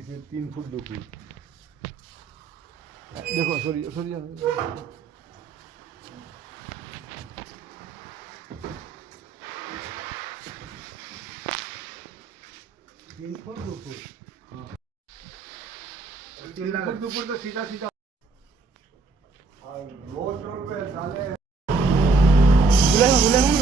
इसे तीन फुट दो फुट देखो सॉरी सॉरी तीन फुट दो फुट हाँ। तीन फुट दो फुट तो सीधा सीधा। रोज रोड पे साले। बुलाएँगे बुलाएँगे।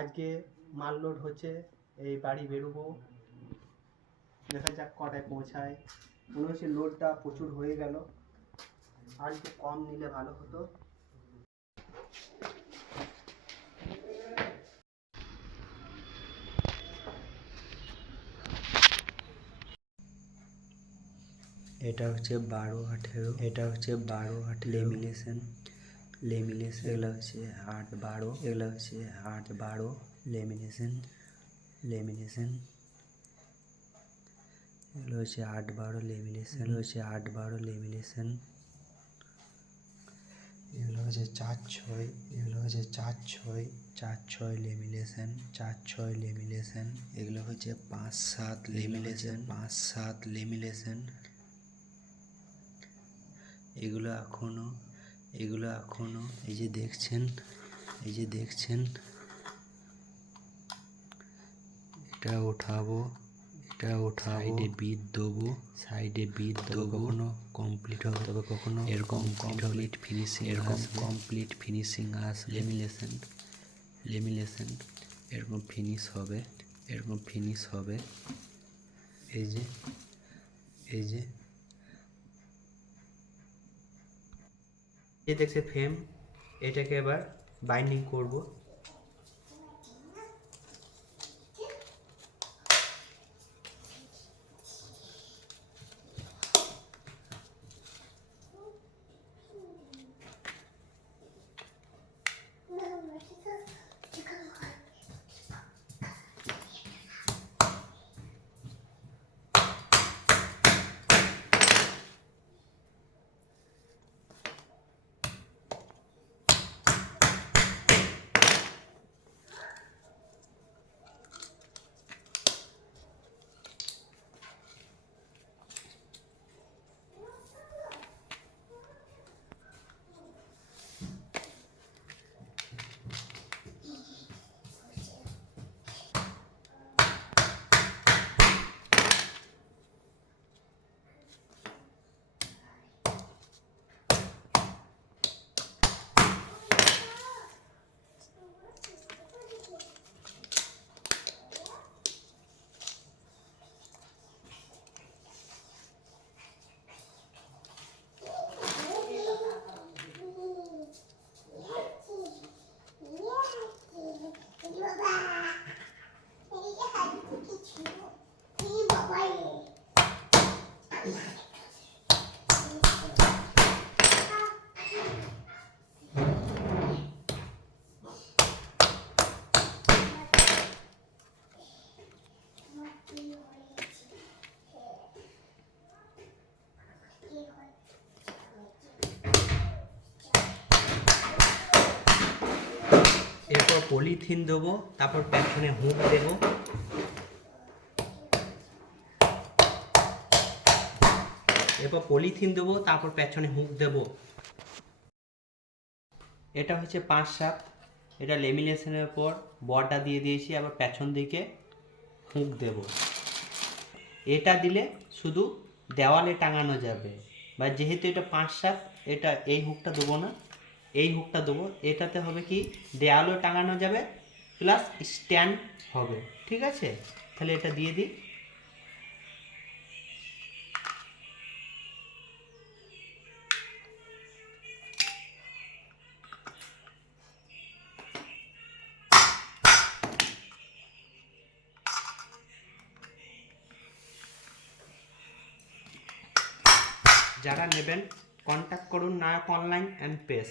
আজকে মাল লোড হচ্ছে, এই বাড়ি বেরোবো। দেখা যাক কটায় পৌঁছায়। মনে হচ্ছে লোডটা প্রচুর হয়ে গেল। আর একটু কম নিলে ভালো হতো। এটা হচ্ছে বারো আঠেরো, এটা হচ্ছে বারো আট লেমিনেশন। লেমিনেশন এগুলো হচ্ছে আট বারো, এগুলো হচ্ছে আট বারো লেমিনেশন লেমিনেশন এগুলো হচ্ছে আট বারো লেমিনেশন হচ্ছে আট বারো লেমিনেশন এগুলো হচ্ছে চার ছয়, এগুলো হচ্ছে চার ছয় চার ছয় লেমিনেশন চার ছয় লেমিনেশন এগুলো হচ্ছে পাঁচ সাত লেমিনেশন পাঁচ সাত লেমিনেশন এগুলো এখনও এগুলো এখনও এই যে দেখছেন এই যে দেখছেন এটা ওঠাবো এটা ওঠাবো সাইডে বিট দেবো। সাইডে বিট দেবো। কখনো কমপ্লিট হবে। তবে কখনো এরকম কমপ্লিট ফিনিশিং এরকম complete finishing as lamination lamination এরকম ফিনিশ হবে। এরকম ফিনিশ হবে। এই যে এই যে এই দেখছে ফ্রেম এটাকে এবার বাইন্ডিং করব। এরপর পলিথিন দেবো তারপর পেছনে হুক দেবো। এরপর পলিথিন দেবো, তারপর পেছনে হুক দেবো। এটা হচ্ছে পাঁচ সাত, এটা লেমিনেশনের পর বর্ডার দিয়ে দিয়েছি, আবার পেছন দিকে হুক দেব। এটা দিলে শুধু দেওয়ালে টাঙানো যাবে। বা যেহেতু এটা পাঁচ সাত, এটা এই হুকটা দেবো না, এই হুকটা দেবো। এটাতে হবে কি? দেওয়ালেও টাঙানো যাবে প্লাস স্ট্যান্ড হবে। ঠিক আছে? তাহলে এটা দিয়ে দিই। যারা নেবেন কন্ট্যাক্ট করুন নায়ক অনলাইন অ্যান্ড পেস